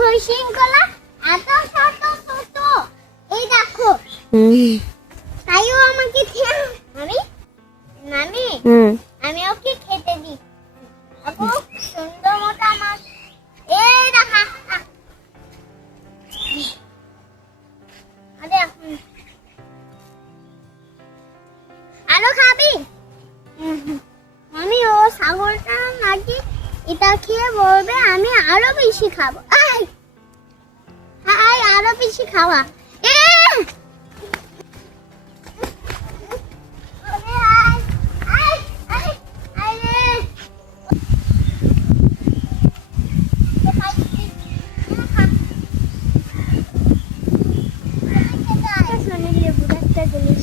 দেখো শৃঙ্খলা এত ছোট ছোট, এই দেখো। তাইও আমাকে আমি নানি আমি ওকে খেতে দিই। আপু সুন্দর মতো আমার এই দেখা আরে আরো খাবি? আমি ও ছাগলটা নাকি এটা খেয়ে বলবে আমি আরো বেশি খাবো। আরো বেশি খাওয়া। লেবু একটা জিনিস